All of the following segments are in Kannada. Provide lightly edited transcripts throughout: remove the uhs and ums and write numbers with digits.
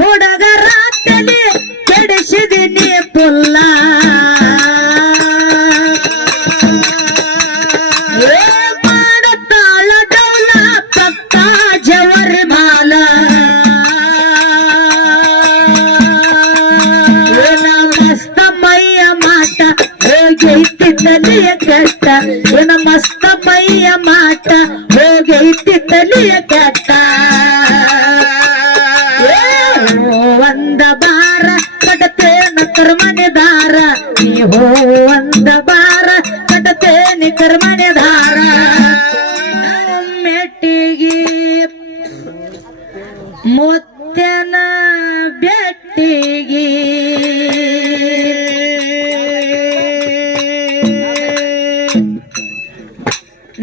ಹುಡುಗರ ತಲೆ ಕೆಡಿಸಿದಿನಿ ಪುಲ್ಲ ಮಾಡುತ್ತಾಳ ಡೌಲ ಪಕ್ಕ ಜವರಿ ಮಾಲ ಮಸ್ತ ಮೈಯ ಮಾಟ ಹೋಗೈತಿ ತಲೆಯ ಕೆಟ್ಟ ಏನ ಮಸ್ತ ಮೈಯ ಮಾಟ ಹೋಗೈತಿ ತಲೆಯ ಕೆಟ್ಟ ಒಂದ ಬಾರ ಕಟತೇನ ಕರ್ಮನೆದಾರ ನೀ ಹೋ ಒಂದ ಬಾರ ಕಟತೇನಿ ಕರ್ಮನೆದಾರ ಮೆಟ್ಟಿಗೆ ಮುತ್ಯನ ಬೆಟ್ಟಿಗೆ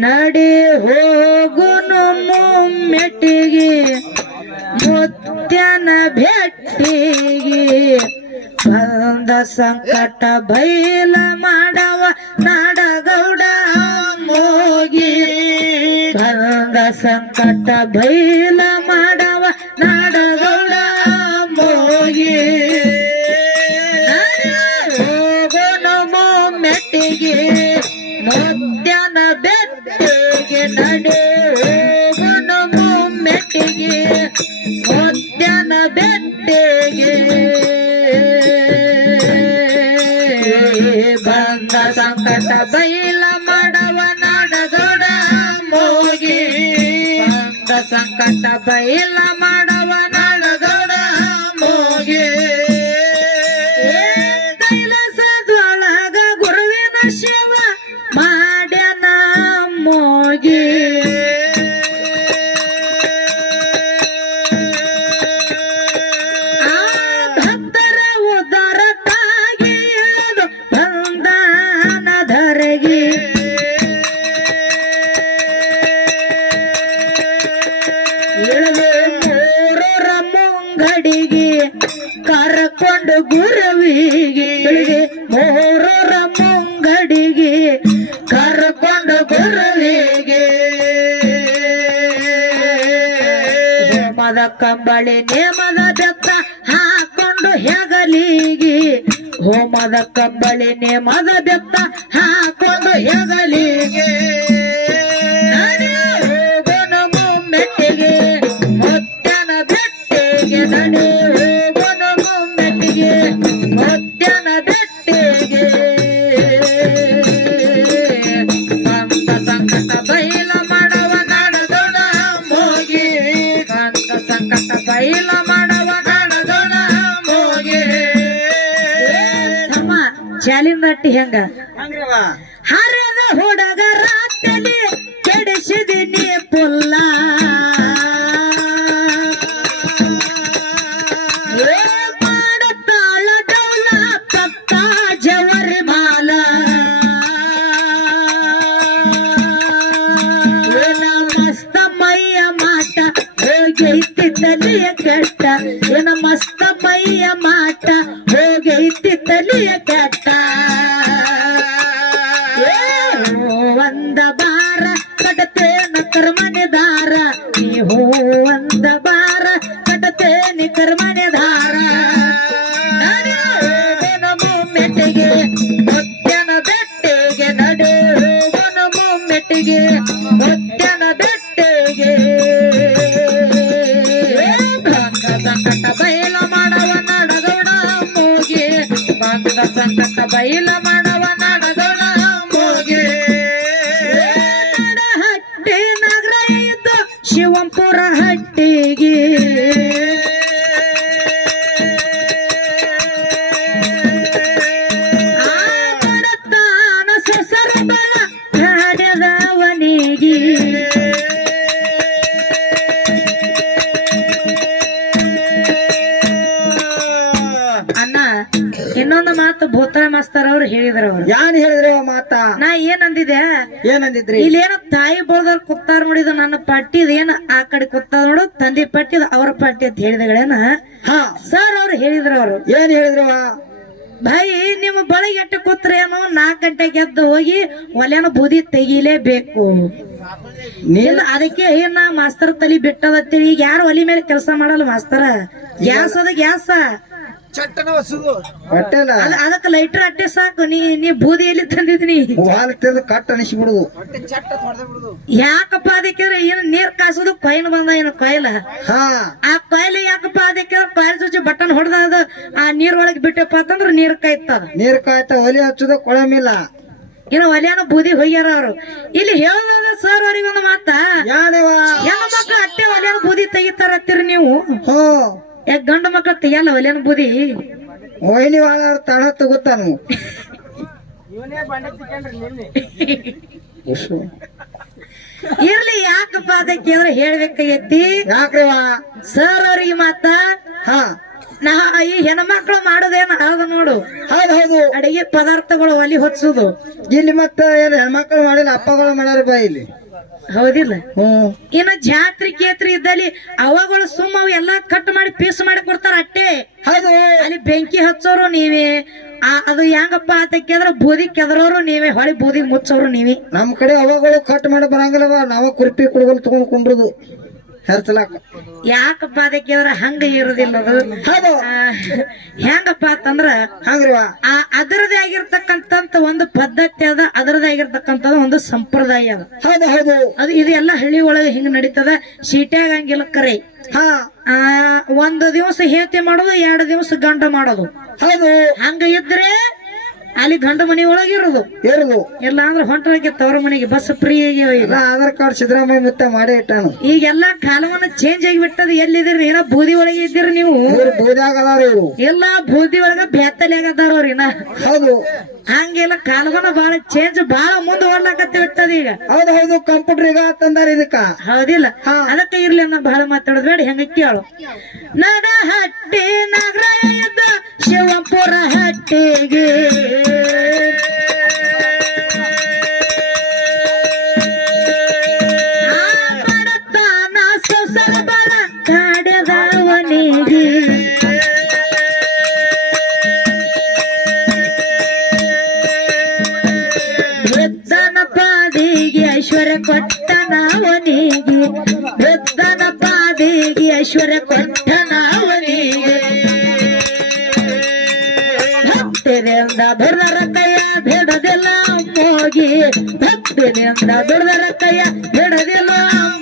ನಡಿ ಹೋಗುನು ಮೆಟ್ಟಿಗೆ ಮುತ್ಯನ ಭೆಟ್ಟಿಗೆ ಬಂದ ಸಂಕಟ ಬೈಲ ಮಾಡವ ನಾಡಗೌಡ ಮೋಗಿ ಬಂದ ಸಂಕಟ ಬೈಲ ಮಾಡವ ನಾಡಗೌಡ ಮೋಗಿ ಹೋಗೋನು ಮೆಟ್ಟಿಗೆ ಮುತ್ಯನ ಬೆಟ್ಟಿಗೆ ನಡೆ ಹೋಗೋನು ಮೆಟ್ಟಿಗೆ ಮುತ್ಯನ ಬೆಟ್ಟಿಗೆ ಬಂದ ಸಂಕಟ ಬೈಲ ಮಾಡವ ನಾಡಗೌಡ ಮೋಗಿ ಬಂದ ಸಂಕಟ ಬೈಲ ಮಾಡವ ನಾಡಗೌಡ ಮೋಗಿ ಕೈಲಾಸದೊಳಗ ಗುರುವಿನ ಶಿವ ಮಾಡ್ಯನ ಮೋಗಿ ಭಕ್ತರ ಉದರಕ್ಕಾಗಿ ಇಳಿದು ಬಂದಾನ ಧರೆಗೆ ಇಳಿದು ಮೂರರ ಮುಂಗಡಿಗೆ ಕರಕೊಂಡು ಗುರುವಿಗೆ ಇಳಿದು ಮೂರರ ಮುಂಗಡಿಗೆ ಕರಕೊಂಡು ಗುರುವಿಗೆ ಹೋಮದ ಕಂಬಳಿ ನೇಮದ ಬೆತ್ತ ಹಾಕೊಂಡು ಹೆಗಲಿಗೆ ಹೋಮದ ಕಂಬಳಿ ನೇಮದ ಬೆತ್ತ ಹಾಕೊಂಡು ಹೆಗಲಿಗೆ ಹೋಗೋನು ಮೆಟ್ಟಿಗೆ ಮುತ್ಯನ ಬೆಟ್ಟಿಗೆ ನಡೆ ಹೋಗೋನು ಮೆಟ್ಟಿಗೆ ಮುತ್ಯನ ಬೆಟ್ಟಿಗೆ ಬಂದ ಸಂಕಟ ಬೈಲ ಮಾಡವ ನಾಡದೊಡ ಮೋಗಿ ಬಂದ ಸಂಕಟ ಬೈಲ ಮಾಡವ ನಾಡದೊಡ ಮೋಗಿ ತಮ್ಮ ಚಾಲಿಂದಟ್ಟಿ ಹೆಂಗ ಹರದ ಹುಡುಗರ ತಲೆ ಕೆಡಿಸಿದಿನಿ ಪುಲ್ಲ ಮಾಡುತ್ತಾಳ ಡೌಲ ಪಕ್ಕ ಜವರಿ ಮಾಲ ಮಸ್ತ ಮೈಯ ಮಾಟ ಹೋಗೈತಿ ತಲೆಯ ಕೆಟ್ಟ ಏನ ಮಸ್ತ ಮೈಯ ಮಾಟ ಹೋಗೈತಿ ತಲೆಯ ಕೆಟ್ಟ ಒಂದ ಬಾರ ಕಟತೇನ ಕರ್ಮನೆದಾರ ನೀ ಹೋ ಒಂದ ಬಾರ ಕಟತೇನಿ ಕರ್ಮನೆದಾರ ಹೋಗೋನು ಮೆಟ್ಟಿಗೆ ಮುತ್ಯನ ಬೆಟ್ಟಿಗೆ ನಡೆ ಹೋಗೋನು ಮೆಟ್ಟಿಗೆ ಮುತ್ಯನ ಬೆಟ್ಟಿಗೆ ಬಂದ ಸಂಕಟ ಬೈಲ ಮಾಡವ ನಾಡಗೌಡ ಮೋಗಿ ಬಂದ ಸಂಕಟ ಬೈಲ ಮಾಡವ ನಾಡಗೌಡ ಮೋಗಿ ಹಟ್ಟಿ ನಗರ ಇದ್ದು ಶಿವಂಪುರ ಹಟ್ಟಿಗೆ ಸೊಸರ ಬಲ ಹಾಡ್ಯದವನಿಗೆ ಅಣ್ಣ ಇನ್ನೊಂದು ಮಾತು ಭೂತಾಳ ಮಾಸ್ತರ್ ಅವ್ರು ಹೇಳಿದ್ರ ಅವ್ರು ಯಾನ್ ಹೇಳಿದ್ರೆ ಮಾತ ನಾ ಏನಂದಿದೆ ಏನಂದಿದ್ರಿ ಇಲ್ಲೇನ ತಾಯಿ ಬೋಳ್ದವ್ರು ಕುತ್ತಾರ ನೋಡಿದ ನನ್ನ ಪಟ್ಟಿದ ಏನ ಆ ಕಡೆ ಕುತ್ತಾದ ನೋಡು ತಂದೆ ಪಟ್ಟಿದ ಅವ್ರ ಪಟ್ಟಿ ಅಂತ ಹೇಳಿದಗಳೇನ ಹಾ ಸರ್ ಅವ್ರು ಹೇಳಿದ್ರ ಅವ್ರು ಏನ್ ಹೇಳಿದ್ರವ ಭಾಯಿ ನಿಮ್ಮ ಬಳಿಗೆ ಎಟ್ಟ ಕೂತ್ರೇನು 4 ಗಂಟೆಗೆ ಎದ್ದು ಹೋಗಿ ಒಲೆನ ಬೂದಿ ತೆಗಿಲೇಬೇಕು ಇಲ್ಲ ಅದಕ್ಕೆ ಏನ ಮಾಸ್ತರ್ ತಲಿ ಬಿಟ್ಟದತ್ತೇಳಿ ಈಗ ಯಾರು ಒಲಿ ಮೇಲೆ ಕೆಲಸ ಮಾಡಲ್ಲ ಮಾಸ್ತರ ಗ್ಯಾಸ್ ಅದ ಗ್ಯಾಸ ಚಟ್ಟನ ಹೊಸದು ಹೊಟ್ಟೆಲ್ಲ ಅದಕ್ಕೆ ಲೈಟರ್ ಅಟ್ಟೆ ಸಾಕು ನೀ ಬೂದಿ ಎಲ್ಲಿ ತಂದಿದ್ನಿ ಹಾಲು ತೆಗೆದು ಕಟ್ ಅನಿಸ್ಬಿಡುದು. ಹೊಟ್ಟೆ ಚಟ್ಟ ಹೊಡೆದ ಬಿಡುದು. ಯಾಕಪ್ಪ ಅದಕ್ಕಿದ್ರೆ ಏನು ನೀರ್ ಕಾಸೋದು ಕೊಯ್ಲು ಬಂದ ಏನು ಕೊಯ್ಲ ಹಾ ಆ ಕೊಯ್ಲು ಯಾಕಪ್ಪ ಅದಕ್ಕಿದ್ರೆ ಕೊಯ್ಲು ಚುಚ್ಚಿ ಬಟನ್ ಹೊಡೆದ ಅದು ಆ ನೀರ್ ಒಳಗೆ ಬಿಟ್ಟಪ್ಪ ಅಂತಂದ್ರ ನೀರ್ ಕಾಯ್ತದ. ನೀರ್ ಕಾಯ್ತಾ ಒಲಿ ಹಚ್ಚುದ ಕೊಳಮಿಲ್ಲ. ಇನ್ನು ಒಲೆಯನ ಬೂದಿ ಹೋಗ್ಯಾರ ಅವ್ರು. ಇಲ್ಲಿ ಹೇಳೋದ ಸರ್ ಅವ್ರಿಗೊಂದು ಮಾತ, ಯಾಣವ ಹೆಣ್ಣು ಮಕ್ಳು ಅಟ್ಟೆ ಒಲೆಯನ ಬೂದಿ ತೆಗಿತಾರತ್ತೀರಿ ನೀವು, ಹೋ ಯಾಕೆ ಗಂಡು ಮಕ್ಳು ತೆಗಿಯಲ್ಲ ಒಲೆಯನ ಬೂದಿ? ಒಯ್ನಿ ವಾಳ ತಡ ತಗೋತಾನು. ಇವನೇ ಬಂಡೆ ತಿಕ್ಕಂಡ್ರಿ ನಿನ್ನೆ. ಇರ್ಲಿ ಯಾಕಪ್ಪ ಅದಕ್ಕೆ ಅಂದ್ರೆ ಹೇಳ್ಬೇಕಾಗೈತಿ ಯಾಕ್ರಿವ ಸರ್ ಅವ್ರಿಗೆ ಮಾತ. ಹಾ ನಾ ಈ ಹೆಣ್ಮಕ್ಳು ಮಾಡೋದೇನ ಅದ ನೋಡು, ಹೌದು ಹೌದು. ಅಡಿಗೆ ಪದಾರ್ಥಗಳು ಒಲಿ ಹೊತ್ಸುದು. ಇಲ್ಲಿ ಮತ್ತ ಏನ್ ಹೆಣ್ಮಕ್ಳು ಮಾಡಿಲ್ಲ, ಅಪ್ಪಗಳು ಮಾಡ್ಯಾರ ಬಾ ಇಲ್ಲಿ. ಹೌದಿಲ್ಲ? ಹ್ಮ್ ಇನ್ನು ಜಾತ್ರೆ ಕೇತ್ರಿ ಇದ್ದಲ್ಲಿ ಅವಾಗಳು ಸುಮ್ಮ ಅವು ಎಲ್ಲಾ ಕಟ್ ಮಾಡಿ ಪೀಸ್ ಮಾಡಿ ಕೊಡ್ತಾರ ಅಟ್ಟೆ. ಹೌದು. ಅಲ್ಲಿ ಬೆಂಕಿ ಹಚ್ಚೋರು ನೀವೇ, ಅದು ಹೆಂಗಪ್ಪ ಅಂತ ಕೇಳಿದ್ರೆ ಬೂದಿ ಕೆದರೋರು ನೀವೇ, ಹೊಳಿ ಬೂದಿ ಮುಚ್ಚೋರು ನೀವೇ. ನಮ್ ಕಡೆ ಅವಾಗಳು ಕಟ್ ಮಾಡಿ ಬರಂಗಿಲ್ಲವ, ನಾವ ಕುರ್ಪಿ ಕುಡ್ಗೋಲ್ ತಗೊಂಡ್ ಕುಂಡ್ರುದು ಹೆರ್ಸಲಾಕ. ಯಾಕಪ್ಪ ಅದಕ್ಕೆ ಕೇಳಿದ್ರೆ ಹಂಗ ಇರುದಿಲ್ಲ ಅದು. ಹೌದು. ಹೆಂಗಪ್ಪ ಅಂತಂದ್ರ ಹಂಗ್ರಿವ ಅದರದೇ ಆಗಿರ್ತಕ್ಕಂತ ಒಂದು ಪದ್ಧತಿ ಅದ, ಅದರದೇ ಆಗಿರ್ತಕ್ಕಂತ ಒಂದು ಸಂಪ್ರದಾಯ ಅದ. ಹೌದು ಹೌದು. ಅದು ಇದೆಲ್ಲ ಹಳ್ಳಿ ಒಳಗೆ ಹಿಂಗ ನಡೀತದ. ಶೀಟ್ಯಾಗ ಹಂಗಿಲ್ಲ ಕರೆ. ಹಾ ಒಂದು ದಿವಸ ಹೇತಿ ಮಾಡೋದು, 2 ದಿವಸ ಗಂಡ ಮಾಡೋದು. ಹೌದು. ಹಂಗ ಇದ್ರೆ ಅಲ್ಲಿ ಗಂಡ ಮನಿ ಒಳಗೆ ಇರೋದು, ಇರುದು. ಇಲ್ಲ ಅಂದ್ರೆ ಹೊಂಟಕ್ಕೆ ತವರ ಮನೆಗೆ ಬಸ್ ಫ್ರೀ ಆಗ್ಯಾವ ಈಗ. ಆಧಾರ್ ಕಾರ್ಡ್ ಸಿದ್ದರಾಮಯ್ಯ ಮುತ್ತ ಮಾಡೇ ಇಟ್ಟಾನು. ಈಗೆಲ್ಲಾ ಕಾಲವನ್ನ ಚೇಂಜ್ ಆಗಿಬಿಟ್ಟದ. ಎಲ್ಲಿದ್ದೀರಿ? ಏನೋ ಬೂದಿ ಒಳಗೆ ಇದ್ದೀರಿ ನೀವು. ಇವ್ರು ಬೂದ್ಯಾಗ ಅದಾರ ಇವ್ರು. ಎಲ್ಲ ಬೂದಿ ಒಳಗ ಬೆತ್ತಲೆಗದಾರ ಅವ್ರಿನ. ಹೌದು. ಹಂಗೆಲ್ಲ ಕಾಲವನ್ನ ಬಾಳ ಚೇಂಜ್, ಬಾಳ ಮುಂದೆ ಓಡ್ಲಾಕತ್ತಿ ಬಿಟ್ಟದ ಈಗ. ಹೌದು ಹೌದು. ಕಂಪ್ಯೂಟರ್ ಈಗ ತಂದಾರ ಇದಕ್ಕ. ಹೌದಿಲ್ಲ? ಅದಕ್ಕೆ ಇರ್ಲಿ ಅನ್ನೋ ಬಹಳ ಮಾತಾಡೋದ್ ಬೇಡ. ಹೆಂಗ ಕೇಳು. ನಡ ಹಟ್ಟಿ ನಗರ ಇದ್ದ ಶಿವಂಪುರ ಹಟ್ಟಿಗೆ ಬಡತನ ಸೊಸರ ಬರ ಕಾಡದವನಿಗೆ ವೃದ್ಧನ ಪಾದಿಗೆ ಐಶ್ವರ್ಯ ಕೊಟ್ಟನವನಿಗೆ, ವೃದ್ಧನ ಪಾದಿಗೆ ಐಶ್ವರ್ಯ ಕೊಟ್ಟನವನಿಗೆ. ಭಕ್ತಿನಿಂದ ದುರ್ದರ ಕೈಯ ಬಿಡದಿಲ್ಲ ಮೋಗಿ, ಭಕ್ತಿನಿಂದ ದುರ್ದರ ಕೈಯ ಬಿಡದಿಲ್ಲ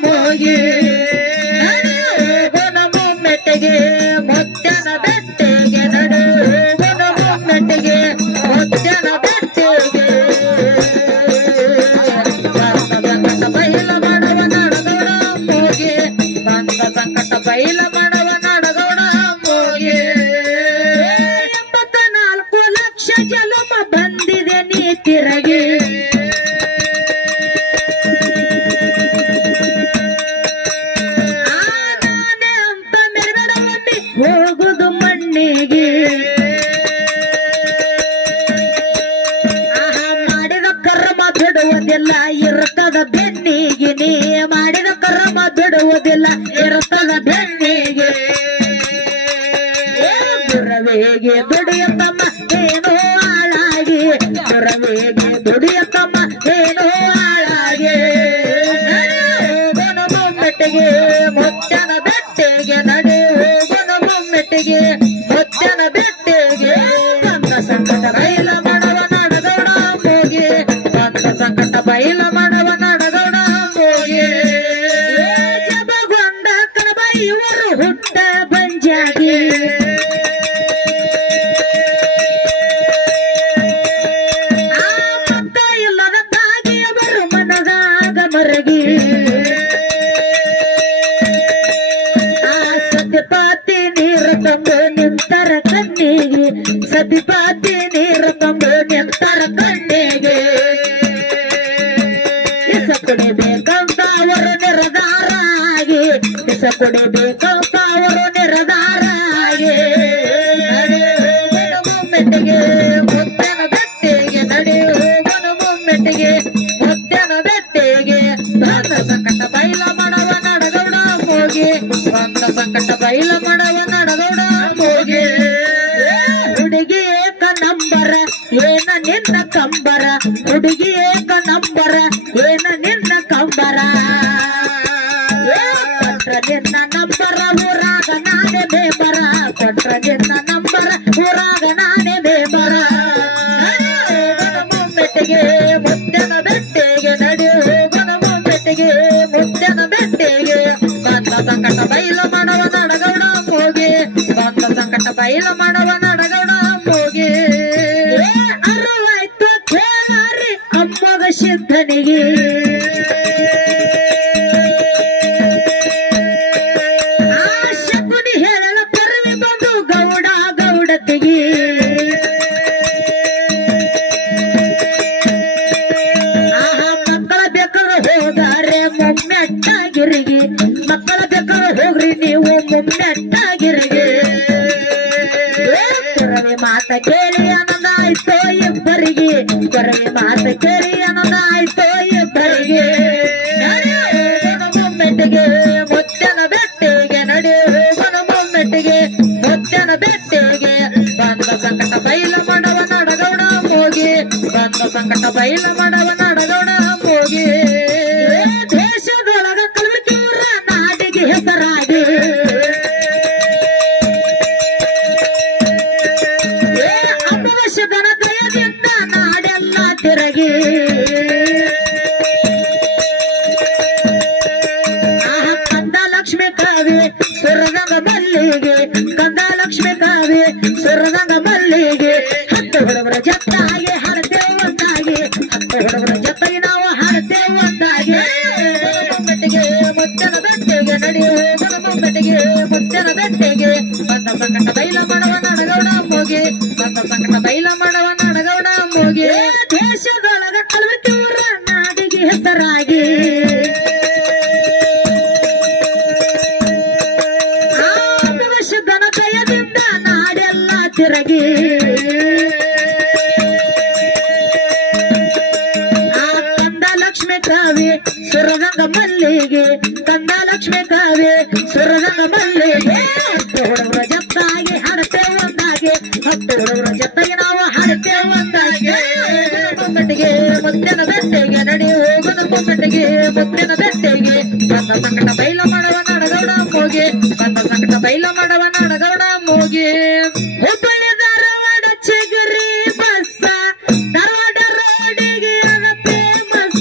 ಮೋಗಿ. ನಡೆಯುವನ ಮುಮ್ಮೆಟ್ಟಿಗೆ ಮುತ್ಯನ ಬೆಟ್ಟಿಗೆ, ನಡೆಯುವನ ಮುಮ್ಮೆಟ್ಟಿಗೆ ಮುತ್ಯನ ಬೆಟ್ಟಿಗೆ. ಸಂಕಟ ಬೈಲ ಮಾಡವ ನಡಗೌಡ ಮೋಗಿ, ಸಂಕಟ ಬೈಲ ಮಾಡವ ನಡಗೌಡ ಮೋಗಿ. 84 ಲಕ್ಷ ಜಲಮ ಬಂದಿದೆ ನೀ ತಿರಗಿ, ನಾನೇ ಅಂತ ಮೆರಬೇಡ ಒಮ್ಮೆ ಹೋಗುದು ಮಣ್ಣಿಗೆ. ಮಾಡಿದ ಕರ್ಮ ಬಿಡುವುದಿಲ್ಲ ಇರ್ತದ ಬೆನ್ನಿಗೆ, ನೀ ಮಾಡಿದ ಕರ್ಮ ಬಿಡುವುದಿಲ್ಲ ಇರ್ತದ ಬೆನ್ನಿಗೆ. ದುರವೇಗೆ ದುಡಿಯತಮ್ಮ ಏನೋ ಹಾಳಾಗಿ, ದುರವೇಗೆ ದುಡಿಯತಮ್ಮ ಏನೋ ಹಾಳಾಗಿ. ಹೋಗನು ಮುಮ್ಮೆಟ್ಟಿಗೆ ಮುತ್ಯನ ಬೆಟ್ಟಿಗೆ, ನಡೆ ಹೋಗನು ಮುಮ್ಮೆಟ್ಟಿಗೆ ಮುತ್ಯನ ಬೆಟ್ಟಿಗೆ. ಬಂದ ಸಂಕಟ ಬೈಲ ಮಾಡವ ನಡಗೌಡ ಮೋಗಿ, ಬಂದ ಸಂಕಟ ಬೈಲ ಮಾಡವ ನಡಗೌಡ ಮೋಗಿ. ಜಬಗೊಂಡ ಕನಬ ಇವರು ಹುಟ್ಟ ಬಂಜಾಗಿ, ಇಲ್ಲದ ತಾಗಿ ಅವರು ಮನದಾಗ ಮರಗಿ. ಸತಿಪಾತಿ ನೀರು ತಂದು ನಿಂತರ ಕಣ್ಣಿಗೆ, ಸತಿಪಾತಿ ನೀರು ತಂದು ನಿಂತರ ಕಣ್ಣಿಗೆ. ಇಸ ಕುಡಿಬೇಕಂತ ಅವರು ನಿರ್ಧಾರ ಆಗಿ, ಇಸ ಕುಡಿಬೇಕಂತ ಅವರು ನಿರ್ಧಾರ ಆಗಿ. ನಡೆಯುವನು ಮುಮ್ಮೆಟ್ಟಿಗೆ ಮುತ್ತನ ಬೆಟ್ಟಿಗೆ, ನಡೆಯುವನು ಮುಮ್ಮೆಟ್ಟಿಗೆ ಮುತ್ತನ ಬೆಟ್ಟಿಗೆ. ಬಂದ ಸಂಕಟ ಬೈಲ ಮಾಡವ ನಡಗೌಡ ಮೋಗಿ, ಬಂದ ಸಂಕಟ ಬೈಲ ಮಾಡವ ನಡಗೌಡ ಮೋಗಿ. ಹುಡುಗಿ ಏಕ ನಂಬರ ಏನ ನಿನ್ನ ಕಂಬರ, ಹುಡುಗಿ ಏಕ ನಂಬರ ಏನ ನಿನ್ನ ಕಂಬರ. ನಿನ್ನ ನಂಬರ ಊರಾಗ ನಾನೇ ಬೇಬರ, ಊರಾಗ ನಾನೇ ಬೇಬರ ಮೆಟ್ಟಿಗೆ ಮುದ್ದನ ಬೆಟ್ಟಿಗೆ ನಡಿ ಹೋಗನ ಮೆಟ್ಟಿಗೆ ಮುದ್ದನ ಬೆಟ್ಟಿಗೆ ಬಂದ ಸಂಕಟ ಬೈಲ ಮಾಡವ ನಡಗೌಡ ಹೋಗಿ ಬಂದ ಸಂಕಟ ಬೈಲ ಮಾಡವ ನಡಗೌಡ ಹೋಗಿ ಅರವಾಯ್ತು ಕೇಳಾರಿ ಅಮ್ಮಗ ಸಿದ್ಧನಿಗೆ ಶಕುನಿ ಹೇಳಲ ಪರವಿ ಬಂದು ಗೌಡ ಗೌಡತಿಗೆ ಮಕ್ಕಳ ಬೇಕಾದ್ರೆ ಹೋಗಾರೆ ಮೊಮ್ಮೆಟ್ಟಾಗಿರಿಗೆ ಮಕ್ಕಳ ಬೇಕಾದ್ರೆ ಹೋಗ್ರಿ ನೀವು ಮೊಮ್ಮೆಟ್ಟಾಗಿರಿಗೆ ಕೊರವೆ ಮಾತ ಕೇಳಿ ಆನಂದ ಆಯ್ತೋ ಇಬ್ಬರಿಗೆ ಕೊರವೆ ಮಾತ ಕೇಳಿ ಆನಂದ ಆಯ್ತೋ ಇಬ್ಬರಿಗೆ ಮೊಮ್ಮೆಟ್ಟಿಗೆ ಮುದ್ದನ ಬೆಟ್ಟಿಗೆ ನಡಿ ಹೋಗನ ಮೊಮ್ಮೆಟ್ಟಿಗೆ ಮುದ್ದನ ಬೆಟ್ಟಿಗೆ ಬಂದ ಸಂಕಟ ಬೈಲ ಮಾಡವ ನಡಗೌಡ ಹೋಗಿ ಬಂದ ಸಂಕಟ ಬೈಲ ಮಾಡವ ನಡಗೌಡ ಹೋಗಿ ದೇಶದೊಳಗ ಕಲಬುರಗಿಯವರ ನಾಡಿಗೆ ಹೆಸರಾಗಿ ಅಮಾವಾಸ್ಯದನ ದಯದಿಂದ ನಾಡೆಲ್ಲ ತಿರುಗಿ ಕಂದ ಲಕ್ಷ್ಮಿ ಕಾವಿ ಸುರಗಂಗ ಮಲ್ಲಿಗೆ ಕಂದ ಲಕ್ಷ್ಮಿ ಕಾವಿ ಸುರಗಂಗ ಮಲ್ಲಿಗೆ ಹತ್ತು ಹುಡುಗರ ಜೊತ್ತಾಗಿ ಹಾಡ್ತೇವೆ ಒಂದಾಗಿ ಹತ್ತು ಹುಡುಗರ ಜೊತೆಗೆ ನಾವು ಹಾಡ್ತೇವೆ ಒಂದಾಗಿ ಮೊಮ್ಮೆಟ್ಟಿಗೆ ಮುದ್ದನ ಬೆಟ್ಟಿಗೆ ನಡಿ ಹೋಗನ ಮೊಮ್ಮೆಟ್ಟಿಗೆ ಮುದ್ದನ ಬೆಟ್ಟಿಗೆ ಬಂದ ಸಂಕಟ ಬೈಲ ಮಾಡವ ನಡಗೌಡ ಹೋಗಿ ಬಂದ ಸಂಕಟ ಬೈಲ ಮಾಡವ ನಡಗೌಡ ಹೋಗಿ ದೇಶದೊಳಗ ಕಲಬುರಗಿಯವರ ನಾಡಿಗೆ ಹೆಸರಾಗಿ ಆದಿವಾಸಿದನ ದಯದಿಂದ ನಾಡೆಲ್ಲ ತಿರುಗಿ ಆ ಕಂದ ಲಕ್ಷ್ಮಿ ಕಾವಿ ಸುರಗಂಗ ಮಲ್ಲಿಗೆ ಕಂದ ಲಕ್ಷ್ಮಿ ಕಾವಿ ಸುರಗಂಗ ಮಲ್ಲಿಗೆ ಹತ್ತು ಹುಡುಗರ ಜೊತ್ತಾಗಿ ಹಾಡ್ತೇವೆ ಒಂದಾಗಿ ಹತ್ತು ಹುಡುಗರ ಜೊತೆಗೆ ನಾವು ಹಾಡ್ತೇವೆ ಒಂದಾಗಿ ಮೊಮ್ಮೆಟ್ಟಿಗೆ ಮುದ್ದನ ಬೆಟ್ಟಿಗೆ ನಡಿ ಹೋಗನ ಮೊಮ್ಮೆಟ್ಟಿಗೆ ಮುದ್ದನ ಬೆಟ್ಟಿಗೆ ಬಂದ ಸಂಕಟ ಬೈಲ ಮಾಡವ ನಡಗೌಡ ಹೋಗಿ ಬಂದ ಸಂಕಟ ಬೈಲ ಮಾಡವ ನಡಗೌಡ ಹೋಗಿ ಹುಬ್ಬಳ್ಳಿ ಧಾರವಾಡ ಚಿಗರಿ ಬಸ್ಸ ಧಾರವಾಡ ರೋಡಿಗೆ ಅದ ಫೇಮಸ್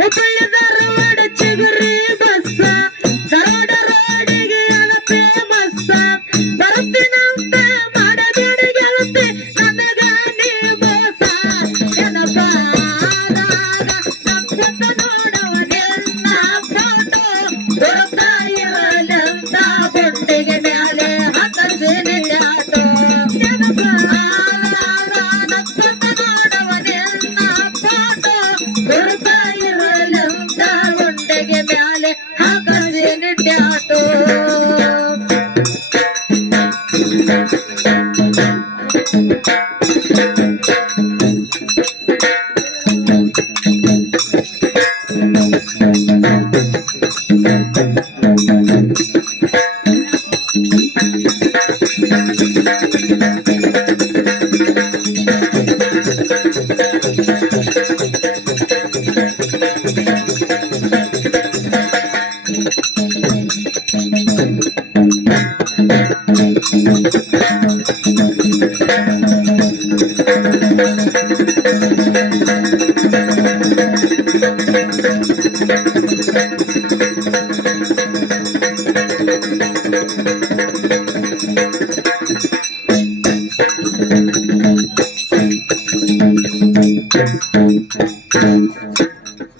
ಹುಬ್ಬಳ್ಳಿ ಧಾರವಾಡ ಚಿಗರಿ ಬಸ್ಸ ಧಾರವಾಡ ರೋಡಿಗೆ ಅದ ಫೇಮಸ್ ಬರ್ತೀನಂತ ಮಾಡಬೇಡ ಗೆಳತಿ ನನಗ ನೀ ಮೋಸ ನೆನಪಾದಾಗ ನಕ್ಕತ್ತ ನೋಡವ ನಿನ್ನ ಫೋಟೋ ದೊಡ್ಡ ಇರಲಂತ ಬೊಟ್ಟಿಗೆ ಮ್ಯಾಲೆ ಹತ್ತಸಿನಿ ಟ್ಯಾಟೋ ನೆನಪಾದಾಗ ನಕ್ಕತ್ತ ನೋಡವ ನಿನ್ನ ಫೋಟೋ ದೊಡ್ಡ ಇರಲಂತ ಬೊಟ್ಟಿಗೆ ಮ್ಯಾಲೆ ಹಾಕಸಿನಿ ಟ್ಯಾಟೋ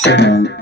Thank you.